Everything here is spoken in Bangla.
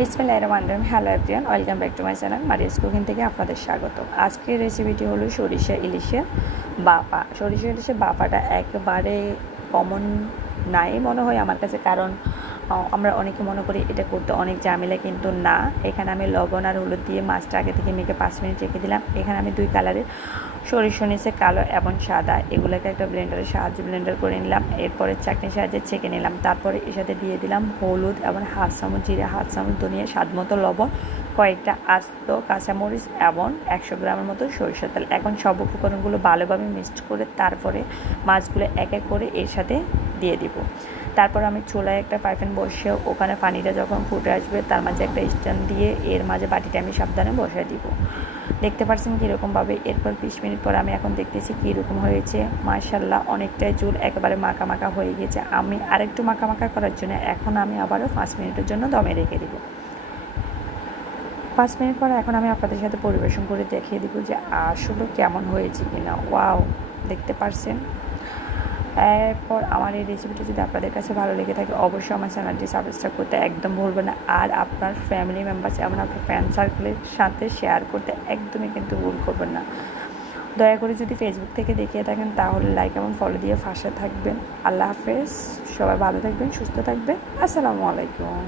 বিসমিল্লাহির রহমানির রহিম। Hello everyone, welcome back to my channel Maria's cooking থেকে আপনাদের স্বাগত। আজকের রেসিপিটি হলো সরিষা ইলিশের বাফা। সরিষা ইলিশের বাফাটা একেবারে কমন নাই মনে হয় আমার কাছে, কারণ আমরা অনেকে মনে করি এটা করতে অনেক ঝামেলা, কিন্তু না। এখানে আমি লবণ আর হলুদ দিয়ে মাছটা আগে থেকে মেখে 5 মিনিট রেখে দিলাম। এখানে আমি 2 কালারের সরিষা নিয়েছে, কালো এবং সাদা। এগুলোকে একটা ব্লেন্ডারের সাহায্যে ব্লেন্ডার করে নিলাম। এরপরে চাটনির সাহায্যে ছেঁকে নিলাম। তারপরে এর সাথে দিয়ে দিলাম হলুদ এবং 1/2 চামচ জিরে, 1/2 চামচ ধনিয়া, স্বাদ মতো লবণ, কয়েকটা আস্ত কাঁচামরিচ এবং 100 গ্রামের মতো সরিষার তেল। এখন সব উপকরণগুলো ভালোভাবে মিক্সড করে তারপরে মাছগুলো এক এক করে এর সাথে দিয়ে দিব। তারপর আমি চুলায় একটা ফ্রাই প্যান বসে ওখানে পানিটা যখন ফুটে আসবে তার মাঝে একটা স্ট্যান্ড দিয়ে এর মাঝে বাটিটা আমি সাবধানে বসায় দিব। দেখতে পাচ্ছেন কীরকমভাবে। এরপর 20 মিনিট পর আমি এখন দেখতেছি কীরকম হয়েছে। মাশাআল্লাহ, অনেকটাই ঝোল একেবারে মাখা মাখা হয়ে গেছে। আমি আরেকটু মাখা মাখা করার জন্য এখন আমি আবারও 5 মিনিটের জন্য দমে রেখে দিব। 5 মিনিট পর এখন আমি আপনাদের সাথে পরিবেশন করে দেখিয়ে দিব যে আসলে কেমন হয়েছে কিনা। ওয়াও, দেখতে পারছেন। এরপর আমার এই রেসিপিটি যদি আপনাদের কাছে ভালো লেগে থাকে অবশ্যই আমার চ্যানেলটি সাবস্ক্রাইব করতে একদম ভুলবেন না, আর আপনার ফ্যামিলি মেম্বার্স এবং আপনার ফ্রেন্ড সার্কেলের সাথে শেয়ার করতে একদমই কিন্তু ভুল করবেন না। দয়া করে যদি ফেসবুক থেকে দেখিয়ে থাকেন তাহলে লাইক এবং ফলো দিয়ে পাশে থাকবেন। আল্লাহ হাফেজ, সবাই ভালো থাকবেন, সুস্থ থাকবেন। আসসালামু আলাইকুম।